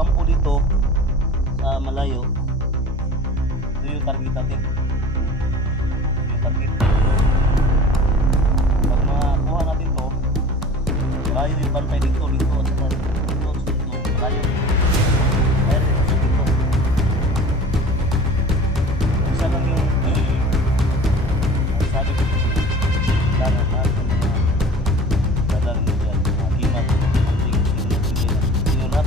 kampo dito sa malayo, ito yung target natin. Ito yung target. Pag makuha natin to, malayo yung bantay dito at saka dito, malayo. Kaya dito dito. Isa lang yung sabi ko kailangan natin dadalhin mo dyan hakimat konting sinunat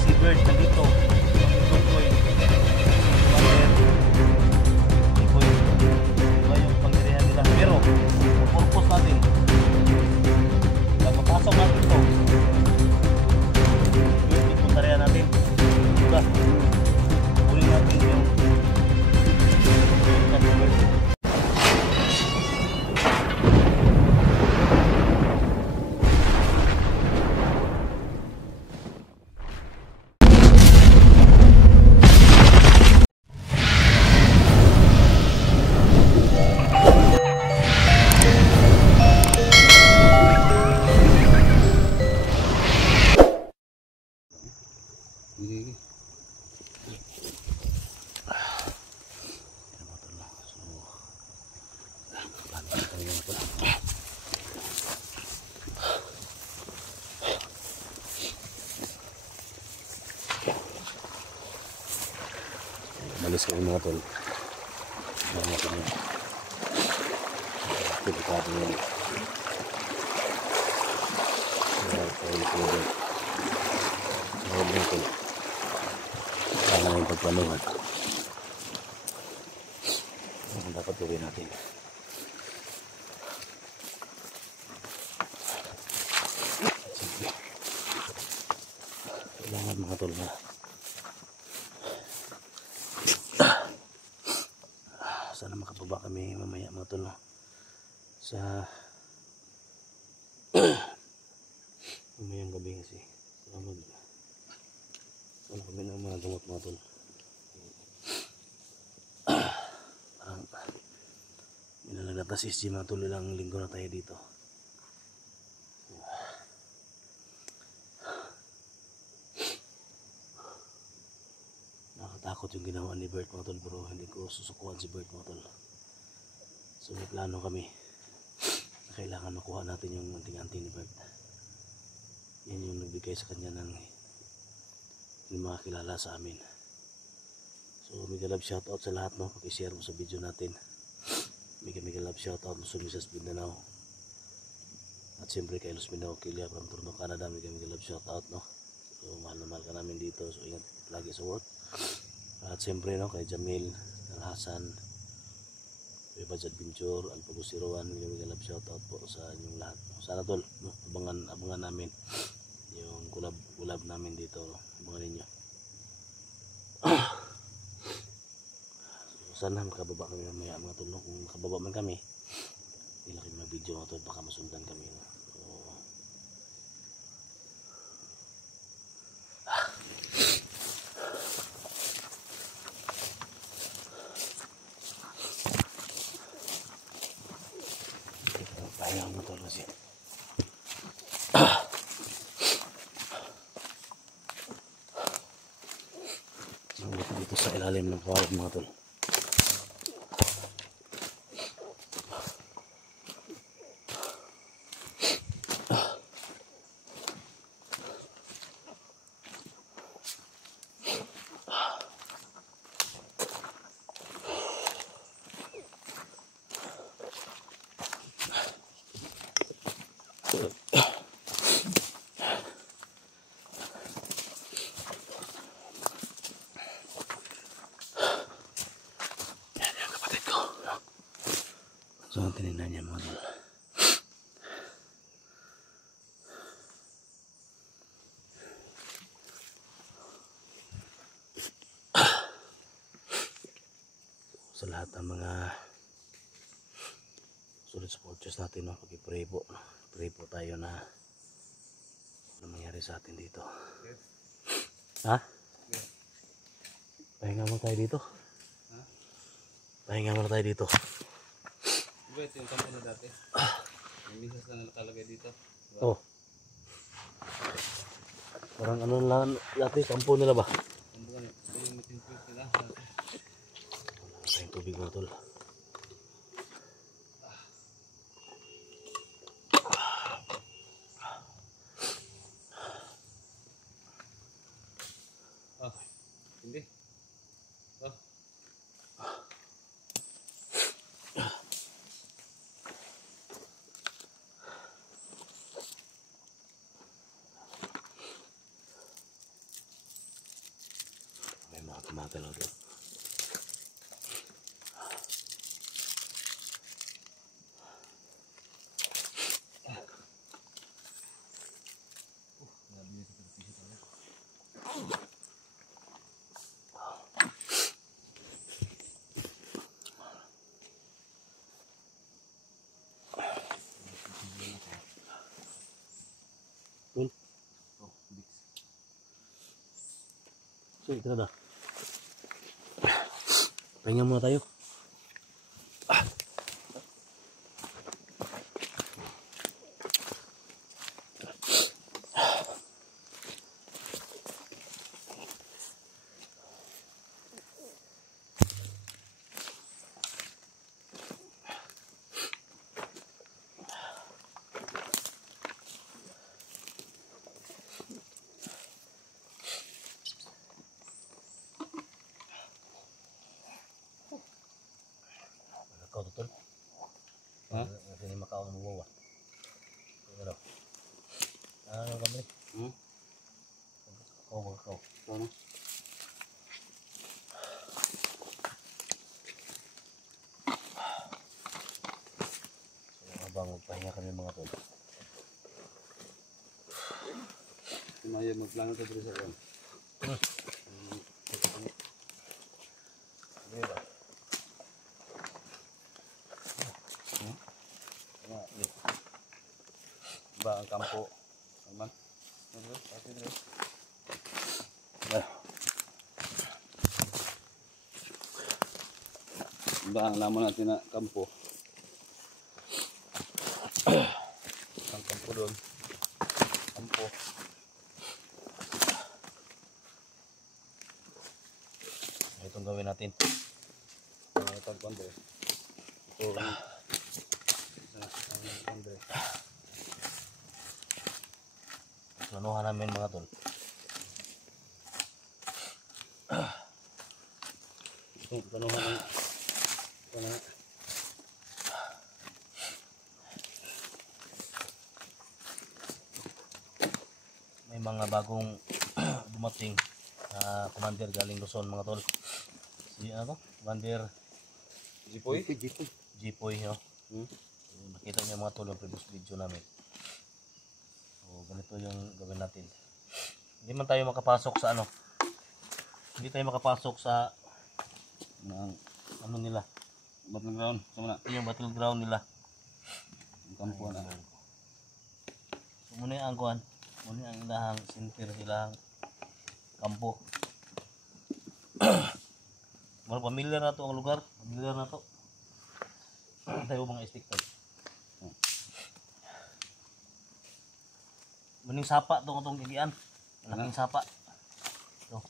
si bird na dito tukoy iba yung pangyarihan nila pero ang purpose natin pag mapasok natin ito yung puntarehan natin diba uli natin yung malis kami mga tol. Delikado yun. Kaya yung pagpanuhan. Ang dapat gawin natin. Kailangan mga tol na sana makababa kami mamaya mga tol no? Sa mamayang gabi kasi wala kami ng mga gamot mga tol. Parang minalagat na si mga tol, ilang linggo na tayo dito. Nakakatakot yung ginawa ni Bert mga tol, pero hindi ko susukuhan si Bert mga tol. So may plano kami na kailangan makuha natin yung anting-anting ni Bert. Yan yung nagbigay sa kanya ng mga kilala sa amin. So mega love shoutout sa lahat no, pag-share mo sa video natin. Mega love shoutout mo sa Mrs. Mindanao. At siyempre kay Los Mindanao Kilia from Toronto, Canada, mega love shoutout no. So mahal na mahal ka namin dito, so ingat lagi sa work. At siyempre no, kay Jamil, Al-Hasan, kay Bajad Binchor, Alpagusiroan, mega love shoutout po sa inyong lahat. Sana tol, no, abangan namin yung collab namin dito, no? Abangan ninyo. So, sana makababa kami mamaya mga tol, no? Kung makababa man kami, hindi lang kami mag-video mga tol, baka masundan kami, no? Pahinga mo tol kasi dito sa ilalim ng kawayan mga tol. So, tininan niya mga tol. Sa lahat ng mga solid supporters natin, no? Pag-pray po, no? Pray po tayo na ano mangyari sa atin dito. Yes. Ha? Yes. Pahinga mo tayo dito. Ha? Pahinga mo tayo dito. Diba ito yung kampo na dati? Yung misas na nakalagay dito. Diba? Oh. Parang ano lang dati, kampo nila ba? Kumbaga, yung mitin-tweet nila. Wala tayong tubig mga tol. Ah, hindi. Ah, May mga tumatalaw doon. Tol, oh, bix. so ito na. Pahinga muna tayo. Ikaw to tol. Ha? Kasi ni Macau ng buwawa. Ano? Ano kami? Hmm? Ikaw. Ano? So habang magpahinga kami mga tol. Maya magplano tayo dito sa kan. Hindi ba? Ba ang kampo. Aman. Ano? Pati dito. Ba ang laman natin na kampo. Ang kampo doon. Kampo. Itong gawin natin. Tagpande. Ito. Tagpande. Planuhan namin mga tol. Ito planuhan ng ano? May mga bagong dumating na commander galing Luzon mga tol. Si ano to? Commander Jipoy? Jipoy, no? Hmm? So, nakita niyo mga tol yung previous video namin. So ganito yung gawin natin. Hindi man tayo makapasok sa ano. Hindi tayo makapasok sa Ang ano nila. battleground. Sama na. Yung battleground nila. Ang kampo na. So muna yung angkuhan. Muna ang ilahang center, ilahang kampo. Mga pamilyar na to ang lugar. Pamilyar na to. Tayo mga stick tol. Muning sapa to itong igian. Malaking sapa. So,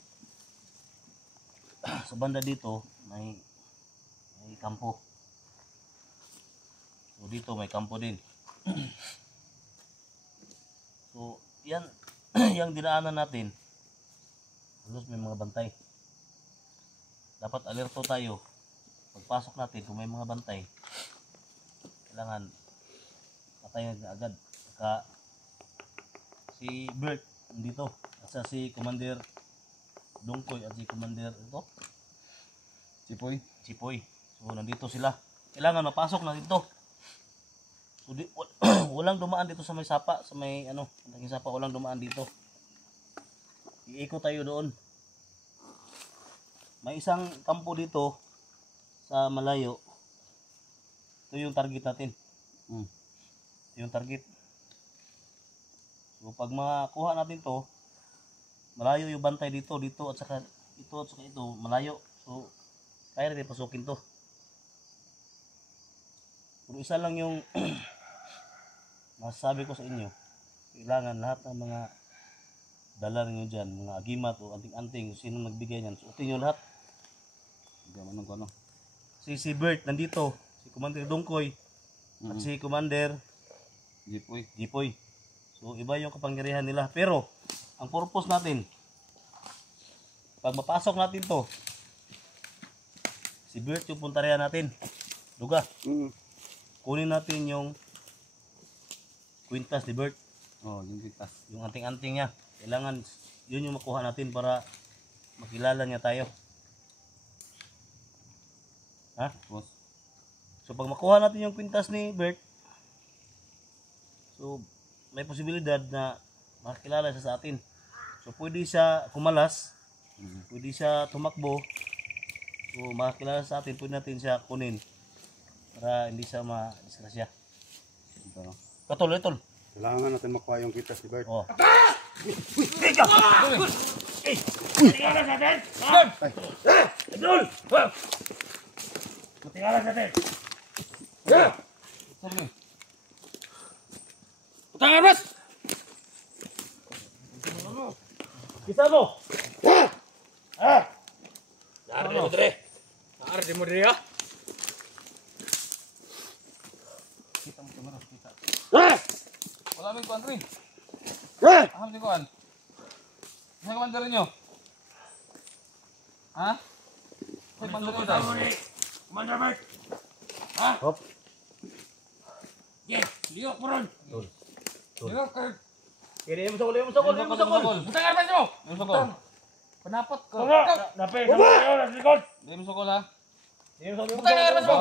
sa banda dito may kampo. So dito may kampo din. So yan yung dinaanan natin. Halos may mga bantay. Dapat alerto tayo. Pagpasok natin kung may mga bantay, kailangan patayin na agad. Saka si Bert dito at si Commander Dungkoy at si Commander ito Jipoy? Chipoy. So nandito sila. Kailangan mapasok na dito. So walang dumaan dito sa may sapa, sa may ano, naging sapa, walang dumaan dito. Iikot tayo doon. May isang kampo dito sa malayo. Ito yung target natin. Ito yung target. So pag makuha natin to, malayo yung bantay dito at saka ito, malayo. So kaya natin pasukin to. Kung isa lang yung masasabi ko sa inyo, kailangan lahat ng mga dala rin nyo dyan, mga agimat o anting-anting, sino nagbigay niyan, suotin nyo lahat. Hindi man ko ano. Si Bert nandito, si Commander Dongkoy, at si Commander Jipoy. Jipoy. So iba yung kapangyarihan nila. Pero, ang purpose natin, pag mapasok natin to, si Bert yung puntarehan natin. Duga, kunin natin yung kwintas ni Bert. Oh, yung kitas. Yung anting-anting niya. Kailangan yun yung makuha natin para makilala niya tayo. Ha? Boss. So pag makuha natin yung kwintas ni Bert, so may posibilidad na makilala siya sa atin. So pwede siya kumalas, pwede siya tumakbo. So makilala sa atin, pwede natin siya kunin para hindi siya ma-disgrasya. Ito. Katol, itol. Kailangan natin makuha yung kitas ni Bert. Oh. Bisa mo. Arde mo diri ha. Kita mo kamera, kita. Wala may kuan rin. Aham di kuan. Sa commander niyo. Ha? Sa commander niyo tayo. Commander Bert. Hop. Ye, liok puron. Liok ka. Kini mo sakol, mo sakol, mo sakol. Utang armas mo. Yung sokol. Penapot ko. Dapat sa mga oras likod. Hindi mo sokol ha. Kini mo sakol. Utang armas mo.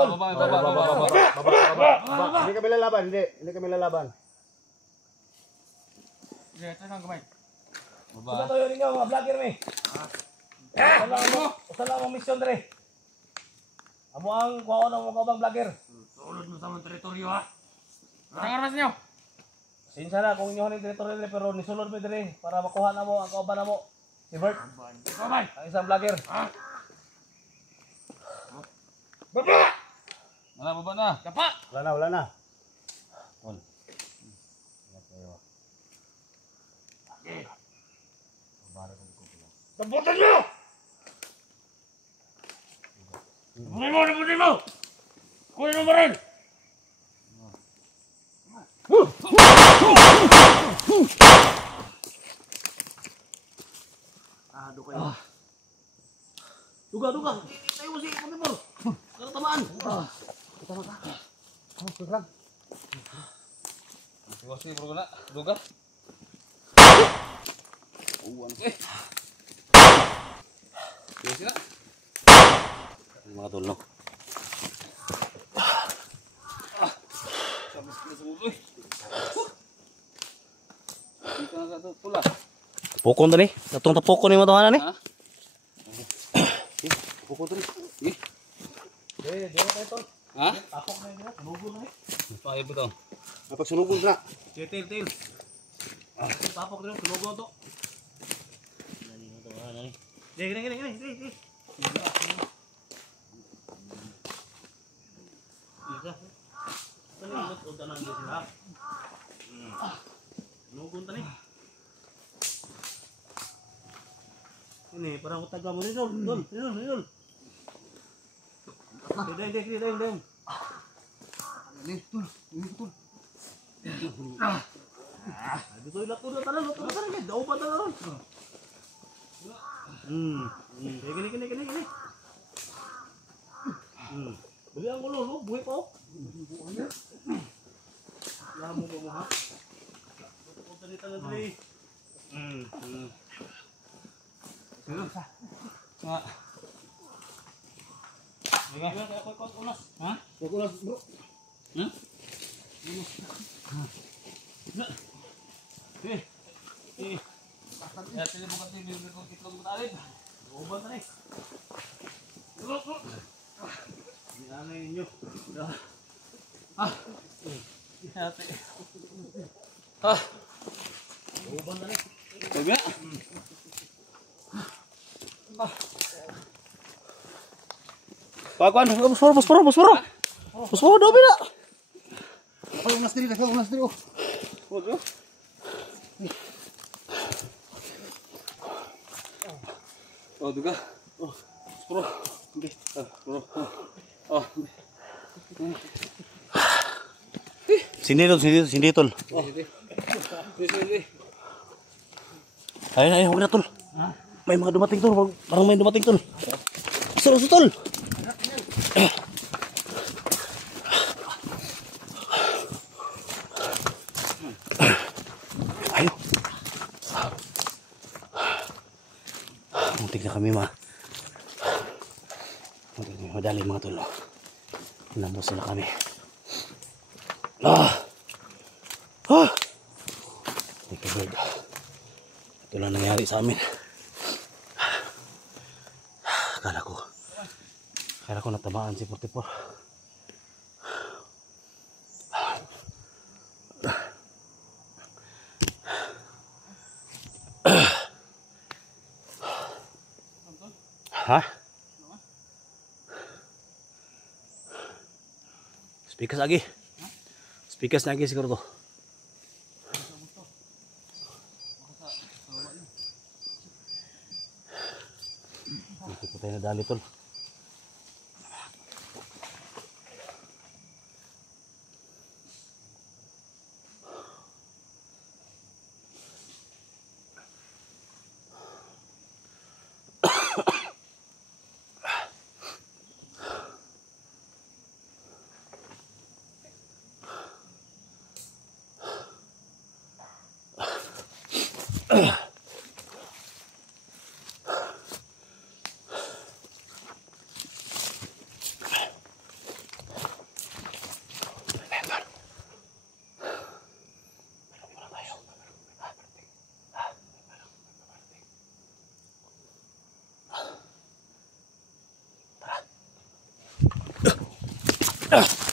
Baba. Hindi kami lalaban, hindi kami lalaban. Ye, tanang gamay. Kita Baba. tayo ninyo mga vlogger mi. Usa mo mission dere. Amo ang kuha ng mga kabang vlogger. Sulod mo sa mong teritoryo ha. Utang armas niyo. Sinsa na kung inyo ni teritoryo dire pero nisulod mi dire para makuha na mo ang kauban na mo. Si Bert, Kamay. ang isang vlogger. Baba. Wala baba na. Dapa. Wala na. Tabutan mo. Tabutin mo. Kunin mo rin. Duga. Tayo mo si Commander. Kaya tamaan. Siwasi bro na. Duga. Uwan eh. Siwasi na. Mga tol, no? Sabis ko sa mulo eh. Dito na sa tula. Pukon to ni. Datong tapukon ni mo tahanan ni. Ha? Pukul tuloy. Di tayo tol. Ha? Tapok na yun. Tunugon na ni. Pahay po to. Napagsunugon na. Til. Tapok na yun. Tunugon to. Gini. Isa. Talimot o tanang din sila. Tunugon ta ni. Ini parang utaga mo rin, Dol. Dol. Deng. Dito ilat ko na tanan. Daw pa tanan. Gini. Bili ang ulo, no? Buhay pa, oh. Lamo ba mo, ha? Punta ni tanan dali. Sino? Nga. Kaya ulas. Ha? Ulas, bro. Hmm? Ya, tili bukan tili ko itlog mo talit. Uban na, eh. Ano ninyo? Hati. Uban na, eh. Sabi na. Kuan, Pusporo, dobi na. Apa yung ulas diri? Oh. Huwag yun. Oh, duga. Oh, bro. Okay. Bro. Oh. Sindi tol. Sige. Ayun, huwag na tol. May mga dumating tol. Parang may dumating tol. Seryoso tol. Ayun. Muntik na kami muntik na madali mga tol. Nambos sila kami. Thank you Lord. Ito lang nangyari sa amin. Akala ko natamaan si 44. Ha? Speakers lagi. Speakers lagi siguro to. Hindi ko tayo nadali tol. Tara.